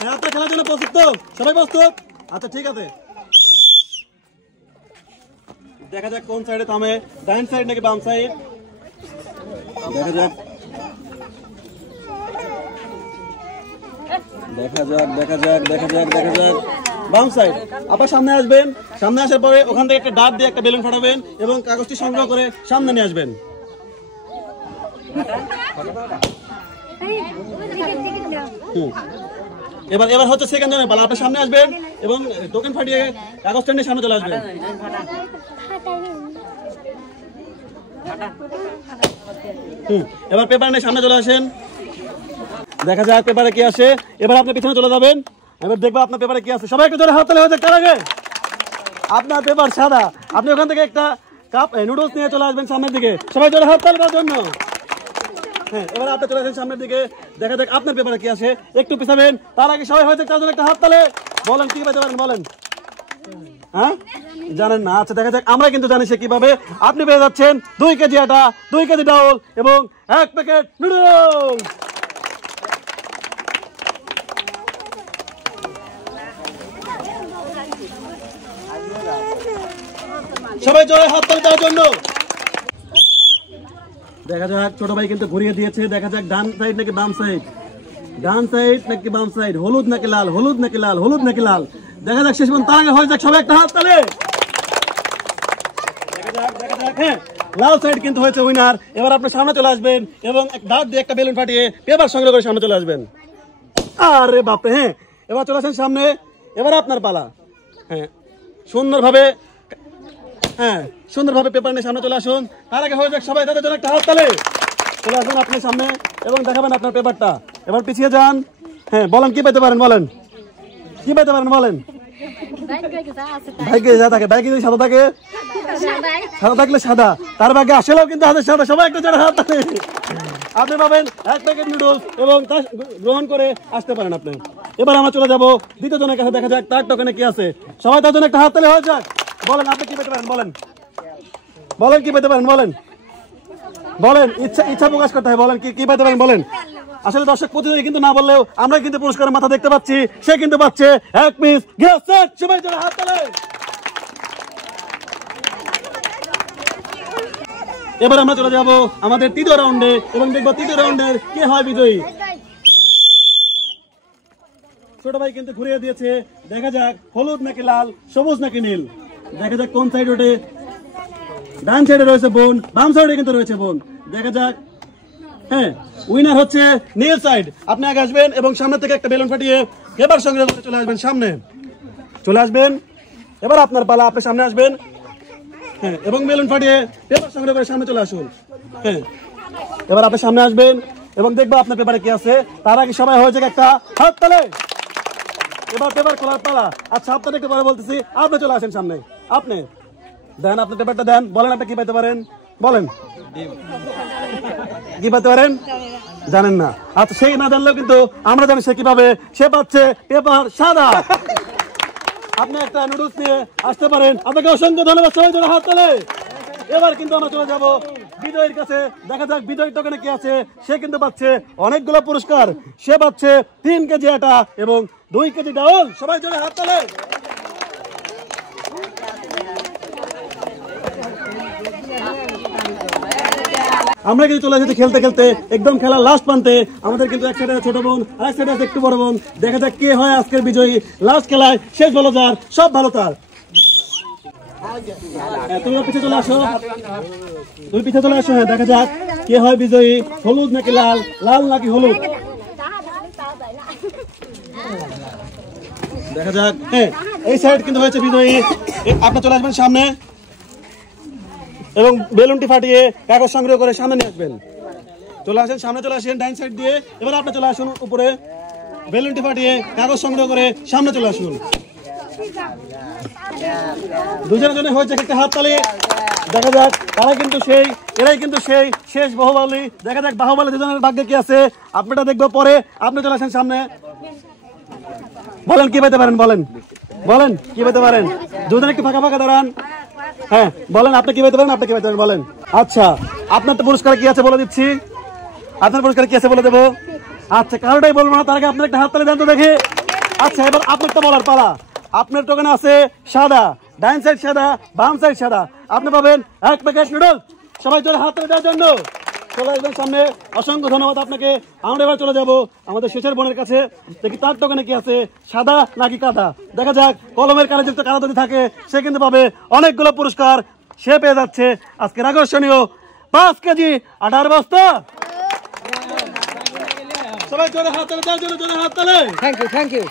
আপনার খেলার জন্য প্রস্তুত তো? সবাই প্রস্তুত? আচ্ছা ঠিক আছে, দেখা যাক কোন সাইডে থামে, ডান সাইড নাকি বাম সাইড। দেখা যাক দেখা যাক দেখা যাক দেখা যাক দেখা যাক বাম সাইড। আবার সামনে আসবেন, সামনে আসার পরে ওখান থেকে একটা ডাট দিয়ে একটা বেলুন ফাটাবেন এবং কাগজটি সংগ্রহ করে সামনে নিয়ে আসবেন। এবার এবার হচ্ছে সেকেন্ড জনের পালা। আপনি সামনে আসবেন এবং টোকেন ফাটিয়ে কাগজটা নিয়ে সামনে চলে আসবেন। এবার পেপার নিয়ে সামনে চলে আসেন। দেখা যাক পেপারে কি আসে। এবার আপনি পিছনে চলে যাবেন, এবার দেখবো আপনার পেপারে কি আছে। সবাই একটু জোরে হাত তালি হয়ে যাক। কার আগে? আপনার পেপার সাদা, আপনি ওখান থেকে একটা কাপ নুডলস নিয়ে চলে আসবেন সামনের দিকে। সবাই জোরে হাত তালি দেওয়ার জন্য। হ্যাঁ, এবার আপনি চলে আসেন সামনের দিকে। দেখা যাক আপনার পেপারে কি আছে। একটু পিছাবেন, তার আগে সবাই হয়েছে তার জন্য একটা হাত তালে। বলেন কি পেতে পারেন, বলেন। হ্যাঁ জানেন না? আচ্ছা দেখা যাক, আমরা কিন্তু জানি সে কিভাবে। আপনি পেয়ে যাচ্ছেন 2 কেজি আটা, 2 কেজি ডাউল এবং 1 প্যাকেট নুডলস। সবাই জোরে হাত তালি দেওয়ার জন্য। দেখা যাক ছোট ভাই কিন্তু ঘুরিয়ে দিয়েছে। দেখা যাক ডান সাইড নাকি বাম সাইড, ডান সাইড নাকি বাম সাইড, হলুদ নাকি লাল, হলুদ নাকি লাল, হলুদ নাকি লাল। দেখা যাক শেষ পর্যন্ত, তার আগে হয়ে যাক সবাই একটা হাত তালে। দেখা যাক দেখা যাক, হ্যাঁ লাল সাইড কিন্তু হয়েছে উইনার। এবার আপনি সামনে চলে আসবেন এবং ডাট দিয়ে একটা বেলুন ফাটিয়ে পেপার সংগ্রহ করে সামনে চলে আসবেন। আরে বাপরে, হ্যাঁ এবার চলে আসেন সামনে। এবার আপনার পালা। হ্যাঁ সুন্দরভাবে, হ্যাঁ সুন্দরভাবে পেপার নিয়ে সামনে চলে আসুন। তার আগে হয়ে যাক সবাই তাদের জন্য একটা হাত তালে। চলে আসুন আপনি সামনে এবং দেখাবেন আপনার পেপারটা। এবার পিছিয়ে যান। হ্যাঁ বলেন কি পেতে পারেন, বলেন কি পেতে পারেন, বলেন। ভাগ্যে যা থাকে, ভাগ্যে যদি সাদা থাকে, সাদা থাকলে সাদা, তার ভাগ্যে আসলেও কিন্তু হাতের সাদা। সবাই একটা জোরে হাত তালে। আপনি পাবেন 1 প্যাকেট নুডলস এবং তা গ্রহণ করে আসতে পারেন আপনি। এবার আমরা চলে যাবো দ্বিতীয় জনের কাছে। দেখা যাক তার টোকেনে কি আছে। সবাই তার জন্য একটা হাত তালে হয়ে যাক। বলেন আপনি কি পেতে পারেন, বলেন বলেন কি পেতে পারেন, বলেন বলেন। ইচ্ছা প্রকাশ করতে হয়, বলেন কি পেতে পারেন, বলেন। আসলে দর্শক প্রতিযোগী কিন্তু না বললেও আমরা কিন্তু পুরস্কারের মাথা দেখতে পাচ্ছি। সে কিন্তু পাচ্ছে 1 পিস গ্যাস সেট। সবাই জোরে হাত তালে। এবার আমরা চলে যাব আমাদের তৃতীয় রাউন্ডে এবং দেখবো তৃতীয় রাউন্ডের কে হয় বিজয়ী। ছোট ভাই কিন্তু ঘুরিয়ে দিয়েছে। দেখা যাক হলুদ নাকি লাল, সবুজ নাকি নীল। দেখা যাক কোন সাইড ওঠে। ডান সাইডে রয়েছে বোন, বাম সাইডে কিন্তু রয়েছে বোন। দেখা যাক, হ্যাঁ উইনার হচ্ছে নীল সাইড। আপনি আগে আসবেন এবং সামনে থেকে একটা বেলুন ফাটিয়ে পেপার সংগ্রহ করে চলে আসবেন সামনে। চলে আসবেন, এবার আপনার পালা। আপনি সামনে আসবেন, হ্যাঁ এবং বেলুন ফাটিয়ে পেপার সংগ্রহ করে সামনে চলে আসুন। হ্যাঁ এবার আপনি সামনে আসবেন এবং দেখবো আপনার পেপারে কি আছে। তার আগে সবাই হয়ে যাক একটা হাত তালে। এবার পেপার খোলার পালা। আচ্ছা আপনাদের একটু পরে বলতেছি, আপনি চলে আসেন সামনে। আপনি দেন, আপনার পেপারটা দেন। বলেন আপনি কি পেতে পারেন, বলেন কি পেতে পারেন, জানেন না? আচ্ছা সেই না জানলেও কিন্তু আমরা জানি সে কিভাবে। সে পাচ্ছে পেপার সাদা। আপনি একটা নুডলস নিয়ে আসতে পারেন। আপনাকে অসংখ্য ধন্যবাদ। সবাই জোরে হাত তালে। এবার কিন্তু আমরা চলে যাব বিজয়ীর কাছে। দেখা যাক বিজয়ীর টোকেনে কি আছে। সে কিন্তু পাচ্ছে অনেকগুলো পুরস্কার। সে পাচ্ছে 3 কেজি আটা এবং 2 কেজি ডাউল। সবাই জোরে হাত তালে। আমরা কিন্তু চলে এসেছি খেলতে খেলতে একদম খেলার লাস্ট প্রান্তে। আমাদের কিন্তু এক সাইডে ছোট বোন, আর এক সাইডে আছে একটু বড় বোন। দেখা যাক কে হয় আজকের বিজয়ী। লাস্ট খেলায় শেষ ভালো যার, সব ভালো তার। তুমি পিছিয়ে চলে আসো, তুমি পিছিয়ে চলে আসো। হ্যাঁ দেখা যাক কে হয় বিজয়ী। হলুদ নাকি লাল, লাল নাকি হলুদ। দেখা যাক, হ্যাঁ এই সাইড কিন্তু হয়েছে বিজয়ী। আপনি চলে আসবেন সামনে এবং বেলুনটি ফাটিয়ে কাগজ সংগ্রহ করে সামনে নিয়ে আসবেন। চলে আসেন সামনে, চলে আসেন ডাইন সাইড দিয়ে। এবার আপনি চলে আসুন উপরে, বেলুনটি ফাটিয়ে কাগজ সংগ্রহ করে সামনে চলে আসুন। দুজনের জন্য হয়েছে একটা হাত তালি। দেখা যাক তারা কিন্তু এরাই কিন্তু সেই শেষ বাহুবলী। দেখা যাক বাহুবলী দুজনের ভাগ্যে কি আছে। আপনারা দেখবো পরে। আপনি চলে আসেন সামনে। বলেন কি পেতে পারেন, বলেন বলেন কি পেতে পারেন। দুজন একটু ফাঁকা ফাঁকা দাঁড়ান। হ্যাঁ বলেন আপনি কি পেতে পারেন, আপনি কি পেতে পারেন বলেন। আচ্ছা আপনার তো পুরস্কার কি আছে বলে দিচ্ছি। আপনার পুরস্কার কি আছে বলে দেবো। আচ্ছা কারোটাই বলবো না, তার আগে আপনার একটা হাত তালি দেন তো দেখি। আচ্ছা এবার আপনারটা বলার পালা। আপনার টোকেন আছে সাদা, ডান সাইড সাদা, বাম সাইড সাদা। আপনি পাবেন 1 প্যাকেট নুডলস। সবাই চলে হাত তুলে দেওয়ার জন্য চলে আসবেন সামনে। অসংখ্য ধন্যবাদ আপনাকে। আমরা এবার চলে যাব আমাদের শেষের বোনের কাছে, দেখি তার টোকেনে কি আছে, সাদা নাকি কাদা। দেখা যাক, কলমের কালে যুক্ত কাদা যদি থাকে সে কিন্তু পাবে অনেকগুলো পুরস্কার। সে পেয়ে যাচ্ছে আজকের আকর্ষণীয় 5 কেজি আটার বস্তা। সবাই চলে হাত তালে দেওয়ার জন্য, চলে হাত তালে। Thank you.